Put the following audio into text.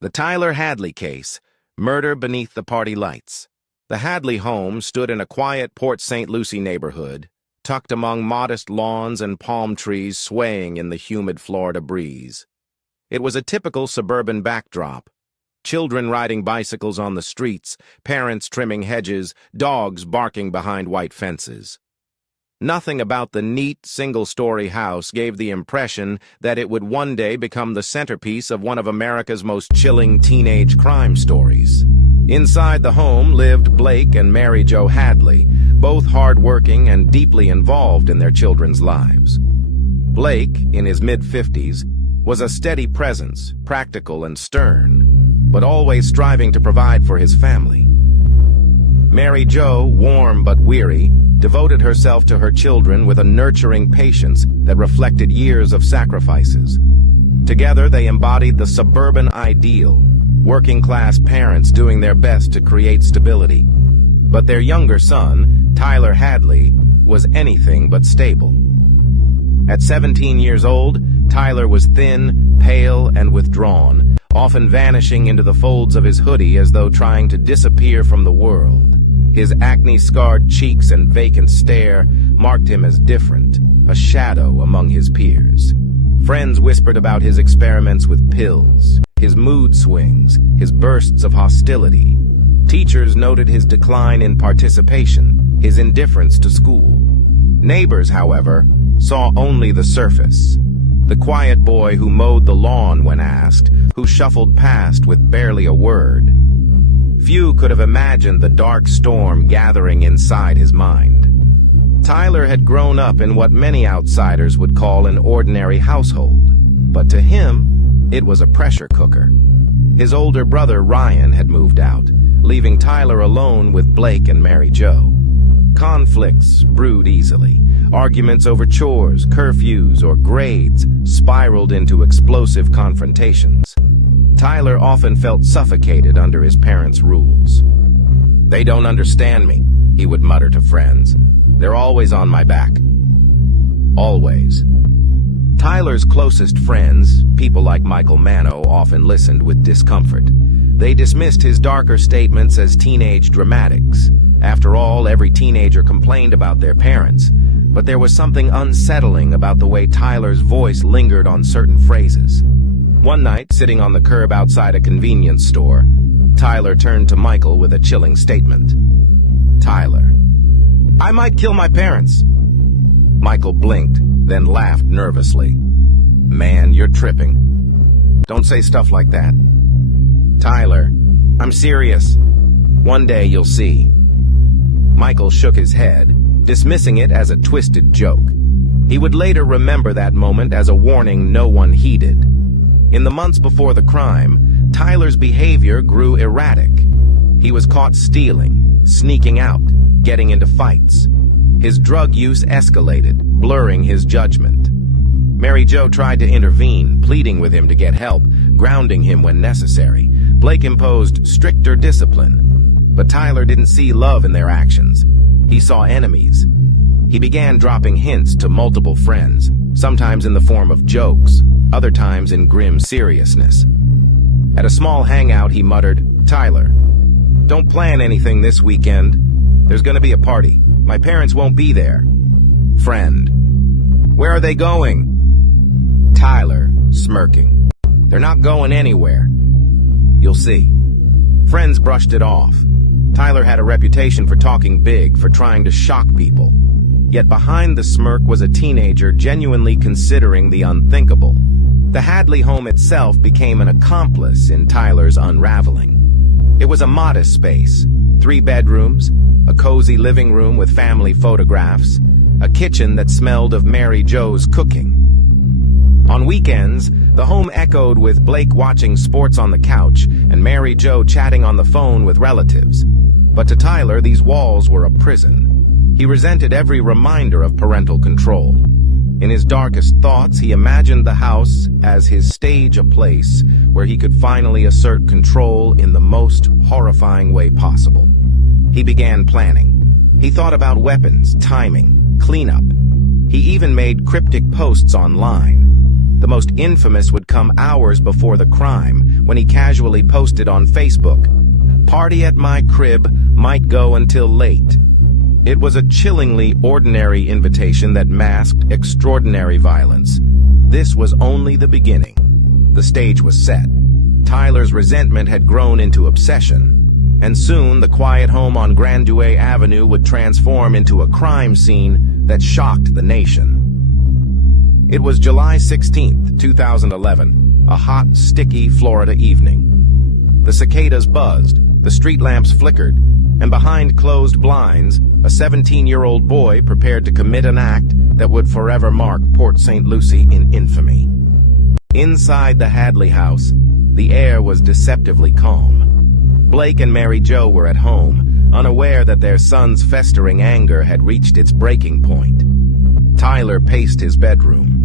The Tyler Hadley case, murder beneath the party lights. The Hadley home stood in a quiet Port St. Lucie neighborhood, tucked among modest lawns and palm trees swaying in the humid Florida breeze. It was a typical suburban backdrop. Children riding bicycles on the streets, parents trimming hedges, dogs barking behind white fences. Nothing about the neat, single-story house gave the impression that it would one day become the centerpiece of one of America's most chilling teenage crime stories. Inside the home lived Blake and Mary Jo Hadley, both hard-working and deeply involved in their children's lives. Blake, in his mid-50s, was a steady presence, practical and stern, but always striving to provide for his family. Mary Jo, warm but weary, devoted herself to her children with a nurturing patience that reflected years of sacrifices. Together, they embodied the suburban ideal, working-class parents doing their best to create stability. But their younger son, Tyler Hadley, was anything but stable. At 17 years old, Tyler was thin, pale, and withdrawn, often vanishing into the folds of his hoodie as though trying to disappear from the world. His acne-scarred cheeks and vacant stare marked him as different, a shadow among his peers. Friends whispered about his experiments with pills, his mood swings, his bursts of hostility. Teachers noted his decline in participation, his indifference to school. Neighbors, however, saw only the surface. The quiet boy who mowed the lawn when asked, who shuffled past with barely a word. Few could have imagined the dark storm gathering inside his mind. Tyler had grown up in what many outsiders would call an ordinary household, but to him, it was a pressure cooker. His older brother Ryan had moved out, leaving Tyler alone with Blake and Mary Jo. Conflicts brewed easily. Arguments over chores, curfews, or grades spiraled into explosive confrontations. Tyler often felt suffocated under his parents' rules. "They don't understand me," he would mutter to friends. "They're always on my back." Always. Tyler's closest friends, people like Michael Mano, often listened with discomfort. They dismissed his darker statements as teenage dramatics. After all, every teenager complained about their parents, but there was something unsettling about the way Tyler's voice lingered on certain phrases. One night, sitting on the curb outside a convenience store, Tyler turned to Michael with a chilling statement. "Tyler, I might kill my parents." Michael blinked, then laughed nervously. "Man, you're tripping. Don't say stuff like that." "Tyler, I'm serious. One day you'll see." Michael shook his head, dismissing it as a twisted joke. He would later remember that moment as a warning no one heeded. In the months before the crime, Tyler's behavior grew erratic. He was caught stealing, sneaking out, getting into fights. His drug use escalated, blurring his judgment. Mary Jo tried to intervene, pleading with him to get help, grounding him when necessary. Blake imposed stricter discipline. But Tyler didn't see love in their actions. He saw enemies. He began dropping hints to multiple friends, sometimes in the form of jokes, other times in grim seriousness. At a small hangout, he muttered, "Tyler, don't plan anything this weekend. There's gonna be a party. My parents won't be there." Friend, "Where are they going?" Tyler, smirking, "They're not going anywhere. You'll see." Friends brushed it off. Tyler had a reputation for talking big, for trying to shock people. Yet behind the smirk was a teenager genuinely considering the unthinkable. The Hadley home itself became an accomplice in Tyler's unraveling. It was a modest space, 3 bedrooms, a cozy living room with family photographs, a kitchen that smelled of Mary Jo's cooking. On weekends, the home echoed with Blake watching sports on the couch and Mary Jo chatting on the phone with relatives. But to Tyler, these walls were a prison. He resented every reminder of parental control. In his darkest thoughts, he imagined the house as his stage, a place where he could finally assert control in the most horrifying way possible. He began planning. He thought about weapons, timing, cleanup. He even made cryptic posts online. The most infamous would come hours before the crime, when he casually posted on Facebook, "Party at my crib, might go until late." It was a chillingly ordinary invitation that masked extraordinary violence. This was only the beginning. The stage was set. Tyler's resentment had grown into obsession, and soon the quiet home on Grandouet Avenue would transform into a crime scene that shocked the nation. It was July 16th, 2011, a hot, sticky Florida evening. The cicadas buzzed, the street lamps flickered, and behind closed blinds, a 17-year-old boy prepared to commit an act that would forever mark Port St. Lucie in infamy. Inside the Hadley house, the air was deceptively calm. Blake and Mary Jo were at home, unaware that their son's festering anger had reached its breaking point. Tyler paced his bedroom,